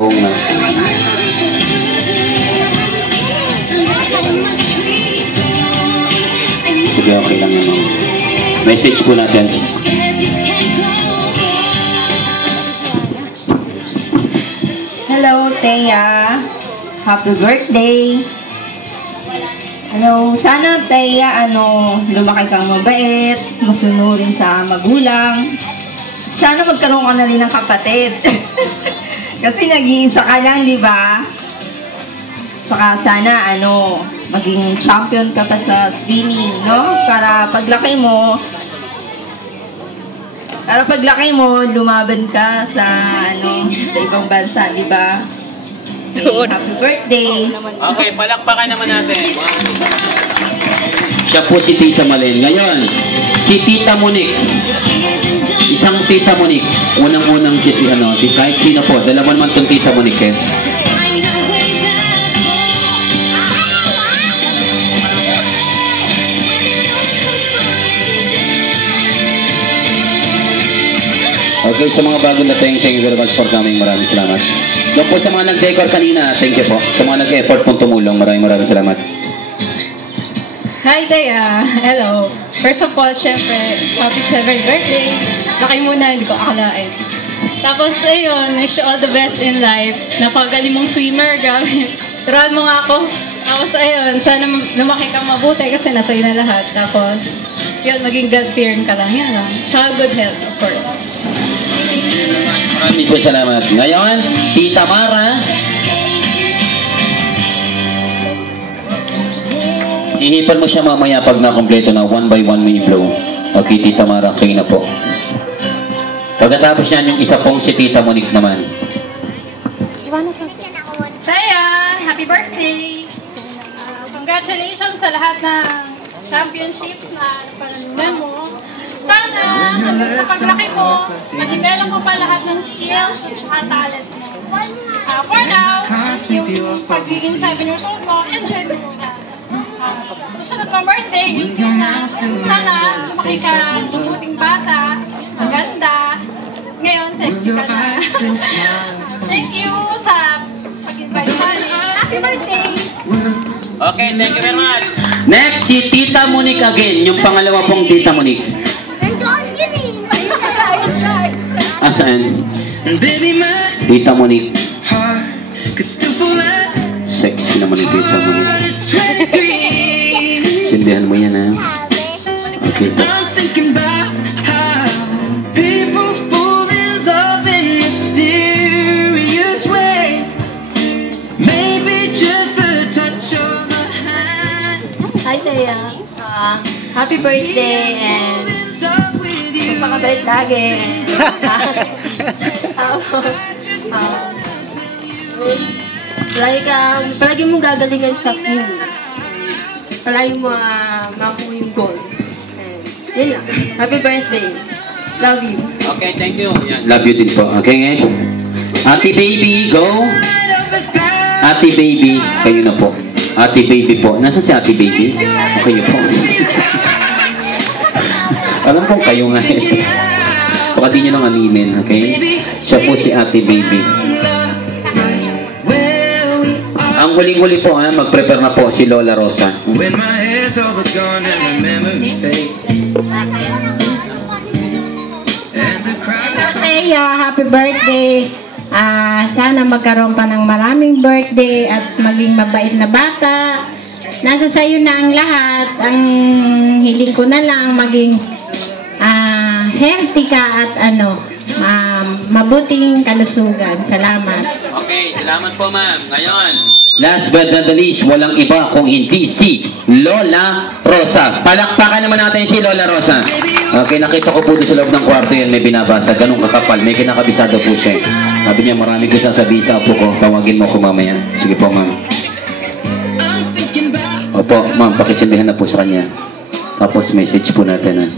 Oo nga. Sige, okay lang yan. Message po natin. Hello, Thea. Happy birthday. Hello, sana Thea, lumaki kang mabait, masunurin sa magulang. Sana magkaroon ka na rin ng kapatid. Kasi nag-iisa ka lang, di ba? Tsaka sana, maging champion ka pa sa swimming, no? Para paglaki mo, lumaban ka sa, sa ibang bansa, di ba? Okay, happy birthday. Okay, palakpakan naman natin. Siya po si Tita Malen. Ngayon, si Tita Monique. Isang Tita Monique. Unang-unang kahit sino po. Dalawa naman itong Tita Monique eh. Okay, sa mga bagong dating, thank you very much for coming. Maraming salamat. Doon po sa mga nag-decor kanina, thank you po. Sa mga nag-effort pong tumulong, maraming salamat. Hi, Thea. Hello. First of all, syempre, happy 7th birthday. Laki muna, hindi ko akalain. Tapos, ayun, wish you all the best in life. Napagaling mong swimmer, grabe. Turuan mo nga ako. Tapos, ayun, sana lumaki kang mabuti kasi nasa iyo na lahat. Tapos, yun, maging God-fearing ka lang. Yan lang. Saka good health, of course. Maraming po salamat. Ngayon, Tita Mara. Ihipan mo siya mamaya pag nakompleto na 1 by 1 mini blow. Okay, Tita Mara, kayo na po. Pagkatapos niyan, yung isa pong si Tita Monique naman. Thea, happy birthday! Congratulations sa lahat ng championships na napanalunan mo. Sana, sa paglaki mo, mag-develop mo pa lahat ng skills at talent mo. For now, yung pagiging 7 years old mo, enjoy mo muna. Susunod mong birthday, sana lumaki ka mabuting bata, maganda. Ngayon, sexy ka na. Thank you sa pag-invite mo. Happy birthday! Okay, thank you very much. Next, si Tita Monique again. Yung pangalawa pong Tita Monique. Asaan? Tita Monique. Sexy naman yung Tita Monique. Sindihan mo yan, ha? Okay po. Hi, Thea. Happy birthday and magpakabait lagi. Palagi mong gagalingan sa swimming. Palagi mo makuha yung goal. Yun lang. Happy birthday. Love you. Okay, thank you. Love you din po. Okay, Ate Baby, go. Ate Baby, kayo na po. Ate Baby po. Nasaan si Ate Baby? Kayo po. Alam ko kayo nga eh. Baka di nyo nang aminin, okay? Siya po si Ate Baby. Ang huling-huli po, mag-prepare na po si Lola Rosa. Thea, happy birthday. Sana magkaroon pa ng maraming birthday at maging mabait na bata. Nasa sayo na ang lahat. Ang hiling ko na lang maging healthy ka at mabuting kalusugan. Salamat. Okay, salamat po ma'am. Ngayon, Last but not the least, walang iba kung hindi si Lola Rosa. Palakpakan naman natin si Lola Rosa. Okay, nakita ko po doon sa loob ng kwarto yan, may binabasa. Ganun kakapal, may kinakabisado po siya. Sabi niya, marami ko sasabihin sa apo ko. Tawagin mo ko mamaya. Sige po, ma'am. Opo, ma'am, pakisindihan na po sa kanya. Tapos message po natin.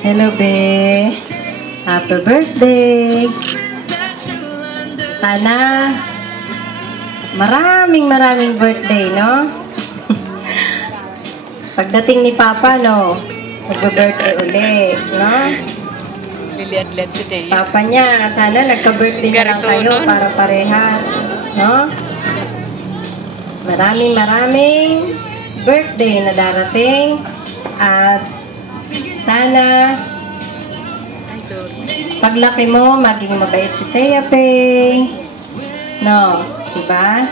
Hello, be. Happy birthday. Sana maraming birthday, no? Pagdating ni Papa, no? Magbe-birthday uli, no? Liliad-liad si Teo. Papa niya, sana nagka-birthday na lang kayo para parehas, no? Maraming birthday na darating at sana paglaki mo, maging mabait si Thea Pei. No, diba?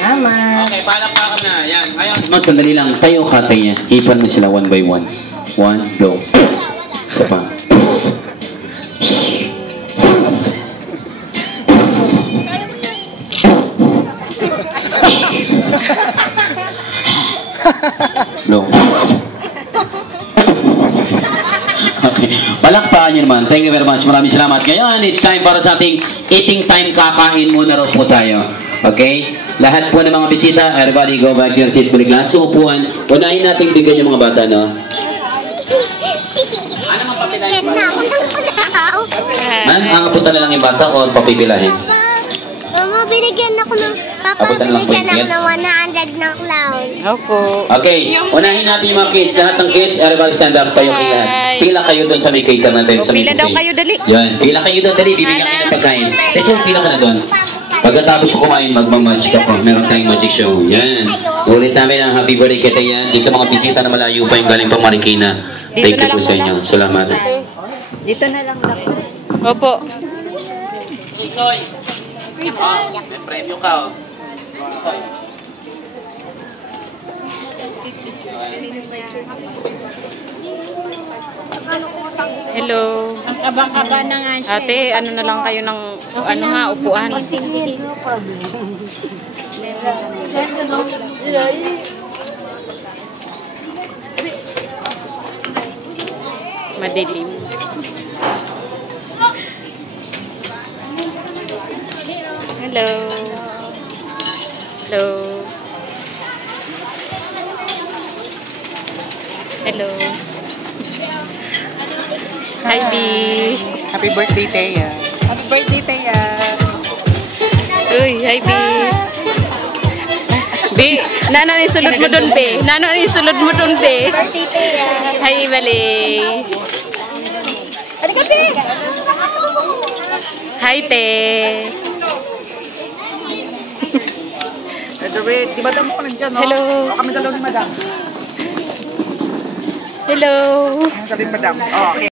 Salamat. Okay, palakpakan na. Yan, ngayon. Mas sandali lang, tayo kate niya. Ipan mo sila one by one. One, blow. Isa pa. Blow. Okay. Palakpakan niyo naman. Thank you very much. Maraming salamat. Ngayon, it's time para sa ating eating time. Kakain muna raw po tayo. Okay? Lahat po ng mga bisita, everybody go back to your seat. Balik lahat sa upuan. Unahin natin bigyan yung mga bata, no? Ano mang papilahin? Ma'am, aangapunta na lang yung bata o papipilahin? Mama, binigyan ako ng... Papa, Abutan lang po binigyan yung ako ng 100 ng clown. Opo. Okay, unahin natin yung mga kids. Lahat ng kids, everybody stand up kayo kay lahat. Pila kayo doon sa may cater natin. Sa may Pila daw buffet. kayo, dali. Yan, pila kayo doon, dali. Bibigyan kayo ng pagkain. Kasi pila ka na doon. Pagkatapos ko kumain, magmamagic ako. Meron tayong magic show. Yan. Ulit namin ang happy birthday kita yan. Doon sa mga bisita na malayo pa yung galing pang Marikina. Thank you po sa inyo. Salamat. Dito na lang ako. Opo. Isoy. Oh, may premyo ka, oh. Isoy. Hello. Ang kaba-kaba na nga siya. Ate, ano na lang kayo ng ano ha, upuan. Madilim. Hello. Hello. Hello. Hi, B. Happy birthday, Thea. Happy birthday, Thea. Uy, hi, B. B, nano ni sulod mo dun, B. Nano ni sulod mo dun, B. Hi, Bali. Hi, Te. Edward, si Madam ko nandyan, no? Hello. O, kami dalaw ni Madam. Hello. Kami dalaw ni Madam. Oh, okay.